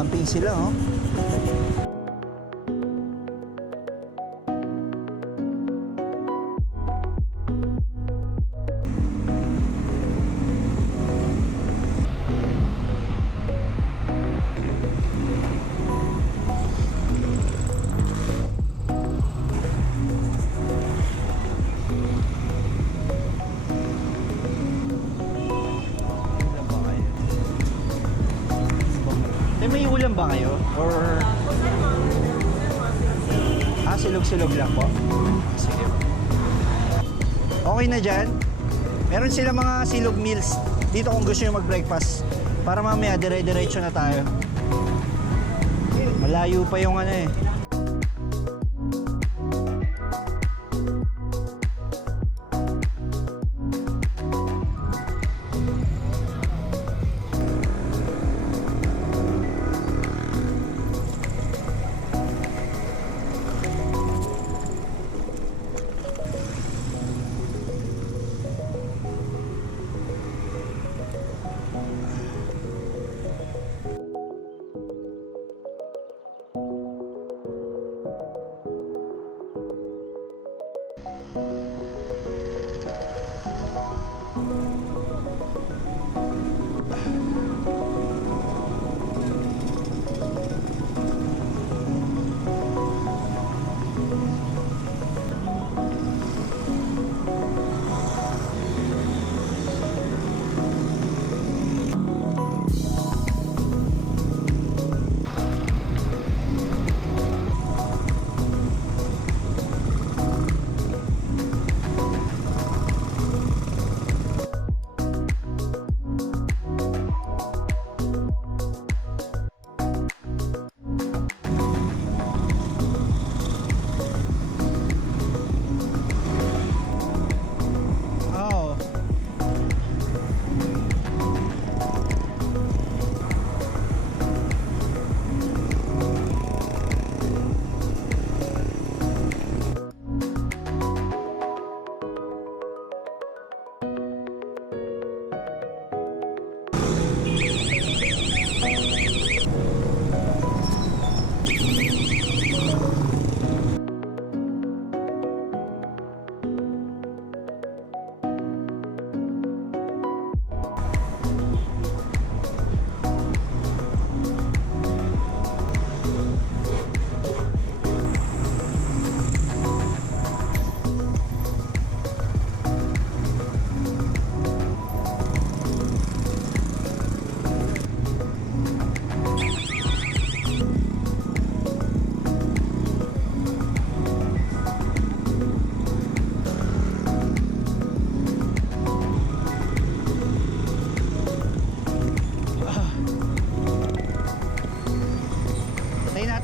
Nag-camping sila, oh. May ulam ba kayo? Or... silog-silog lang po? Sige. Okay na dyan. Meron sila mga silog meals dito kung gusto nyo mag-breakfast. Para mamaya dire-diretso na tayo. Malayo pa yung ano eh.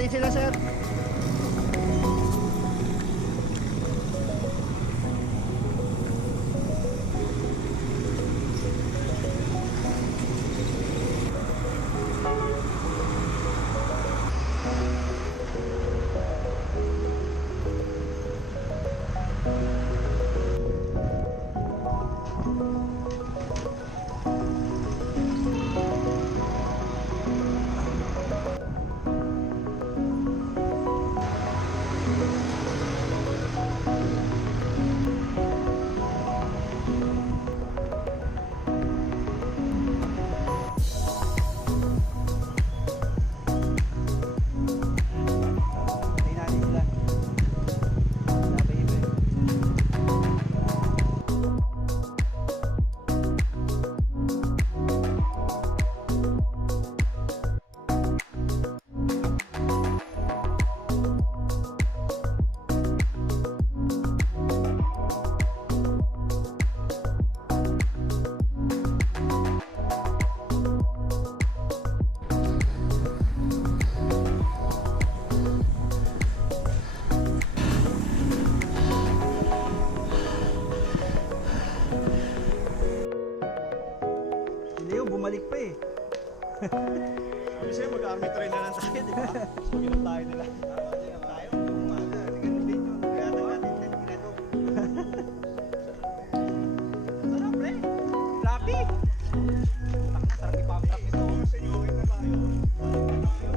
Sila sir. bumalik pa eh. Sabi sa'yo, mag-army train na lang tayo, di ba? Mag-inom tayo nila. Mag-inom tayo, umaga. Ganun din yun. Kaya natin din ginagawa. Sarap, pre. Flappy. Sarap ipaprak nito. Senyorin na tayo.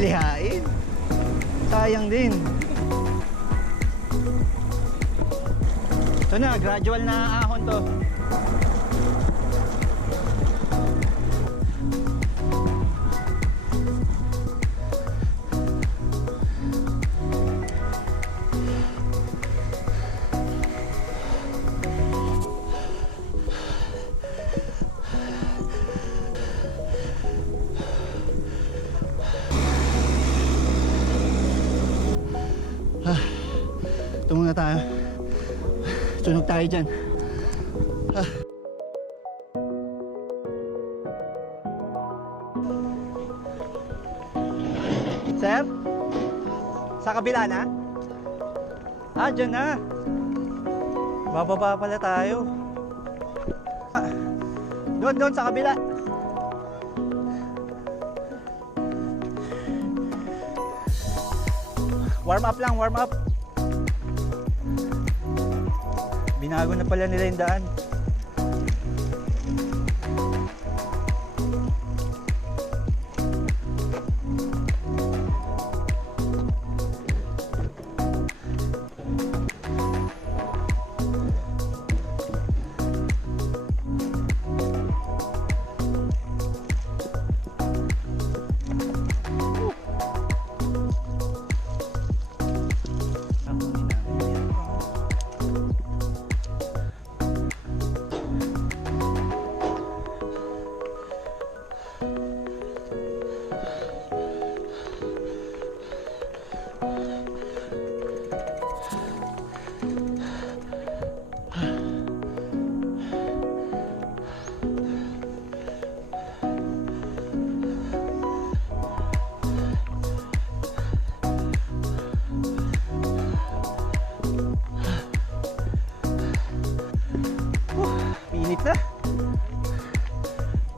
Lihain. Sayang din. Ito na, gradual na ahon to. Ito muna tayo. Sunog tayo dyan. Sir? Sa kabila na? Dyan na. Bababa pala tayo. Doon sa kabila. Warm up lang, warm up. Binago na pala nila yung daan. Init na.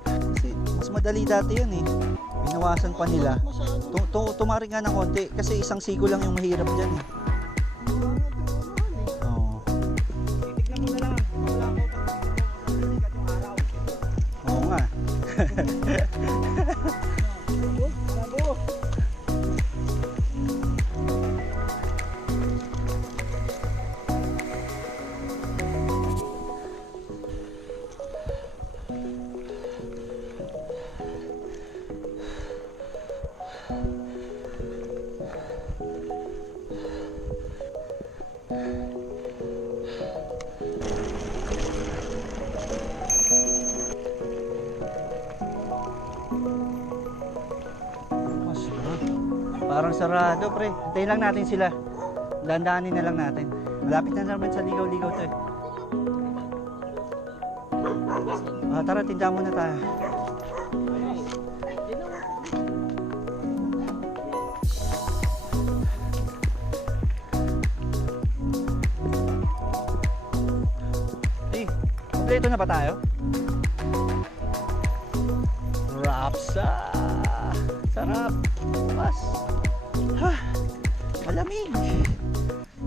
Kasi mas madali dati yan eh. Binawasan pa nila. Tumari nga ng konti kasi isang siko lang yung mahirap dyan eh. Oo. Titignan mo na lang. Wala ko pag yung araw. Oo nga. Bravo. Parang sarado pre. Hintayin lang natin sila. Dandaanin na lang natin. Malapit na naman sa ligaw-ligaw to eh. Tara, tinda muna tayo. Kompleto na ba tayo? Rapsa! Sarap! Pas! Ha! Malamig!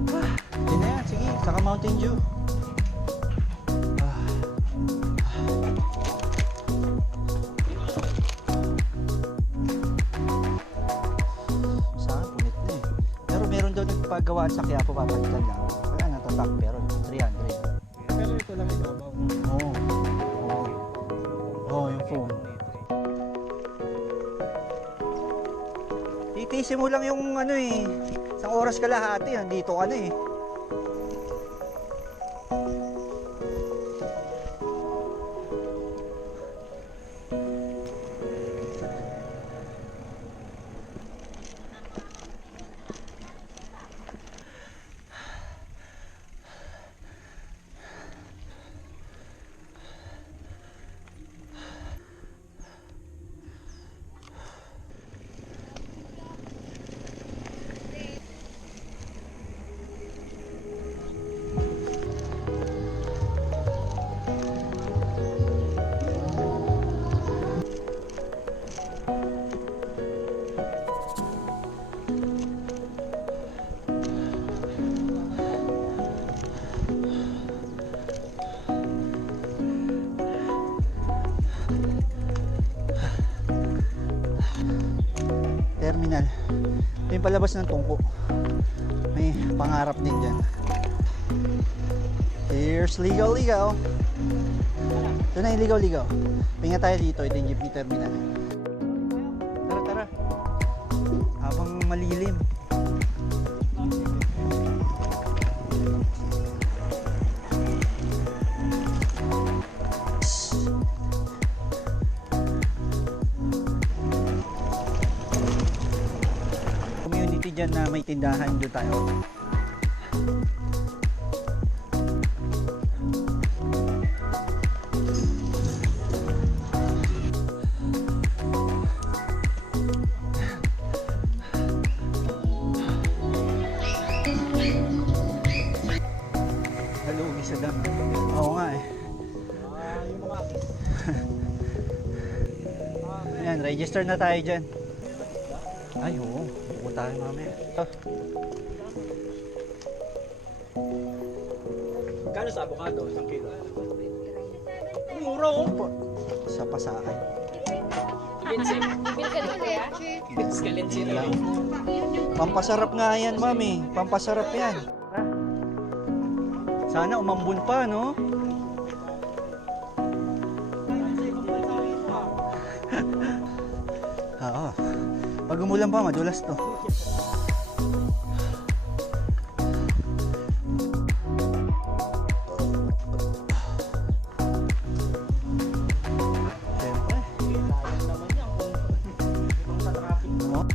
Ha! Yun na yan, sige, saka Mountain Dew. Saan? Punit na eh. Pero meron daw nagpagawaan sa Quiapo, papalitan lang. Wala na, tatak, pero 300. Pero ito lang ito. Oo. Oo, yung phone. Titisin mo lang yung ano eh. Isang oras kalahati, nandito ka na eh. terminal. Ito yung palabas ng tungko. May pangarap din dyan. Here's Licao-licao. Ito na yung Licao-licao. Pinga tayo dito. Ito yung jeepney terminal. Tara, tara. Habang malilim. Community dyan na may tindahan, doon tayo. Nalugi sa dam. Oo nga eh. Yung mga Ayan, register na tayo dyan. Ay, oo. Buko tayo mamaya. Kano sa avocado? 1 kilo. Mura oh. Sa pasakan. Pampasarap nga yan, mami. Pampasarap yan. Sana umambun pa, no? Oo. Pag umulan pa, madulas to. Siyempre. Sayang naman yan kung sa traffic. No?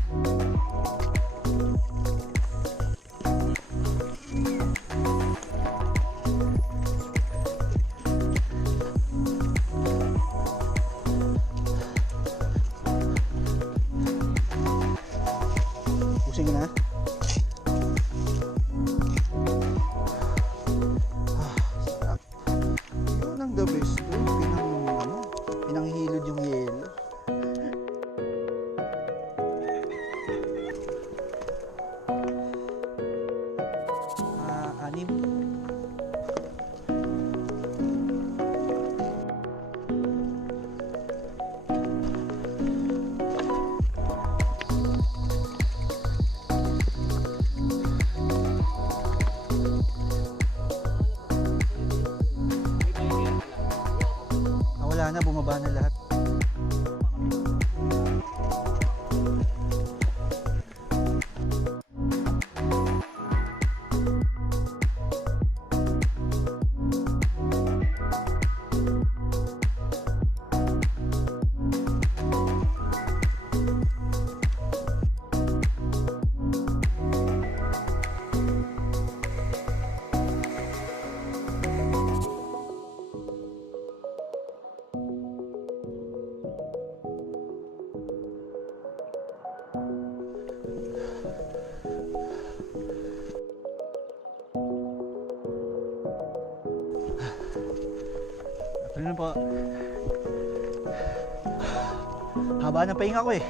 Pusing na. Sarap. Yun ang the best. Pinanghilod yung yelo. Anim. Wala na, bumaba na lahat. Ano na po? Haba ng pahinga ko eh.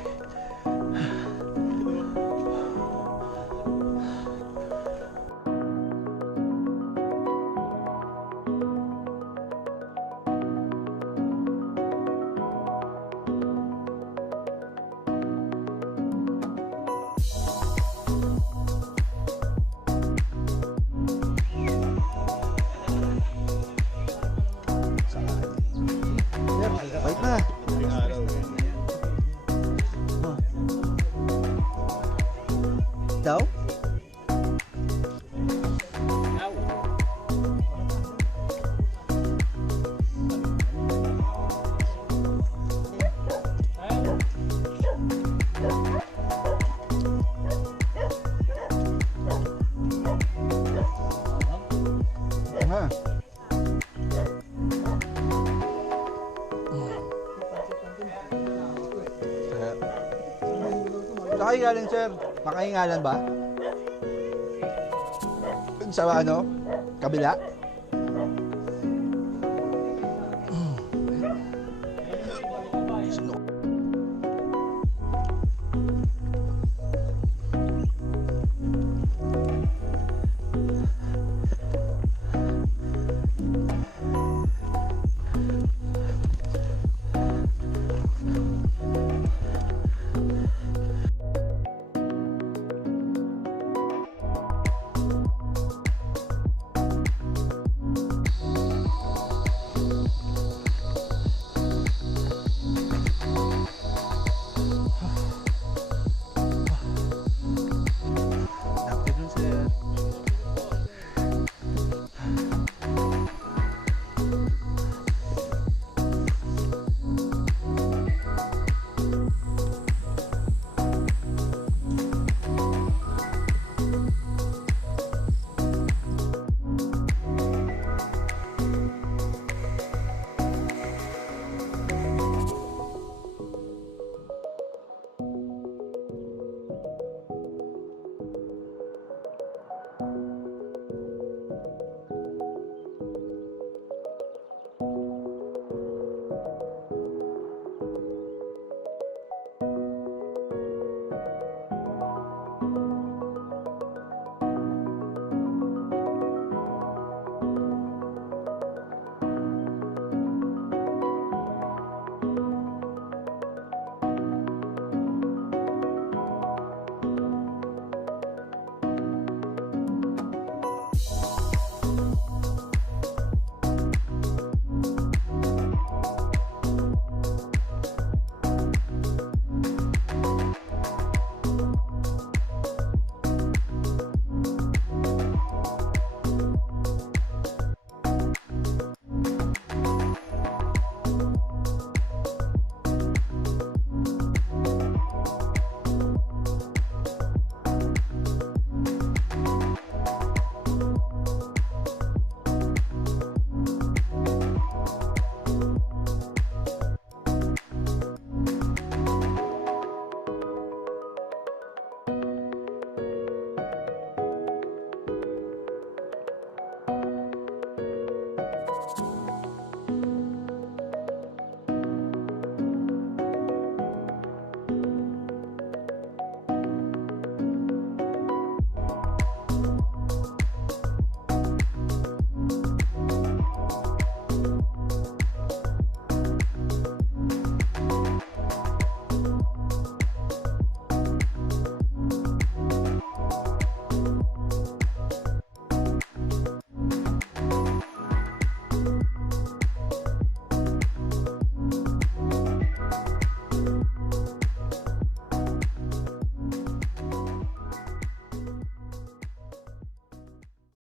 Wait na. Oh. Daw? Ha. Nakahingalan, sir. Nakahingalan ba? Sa ano? Kabila?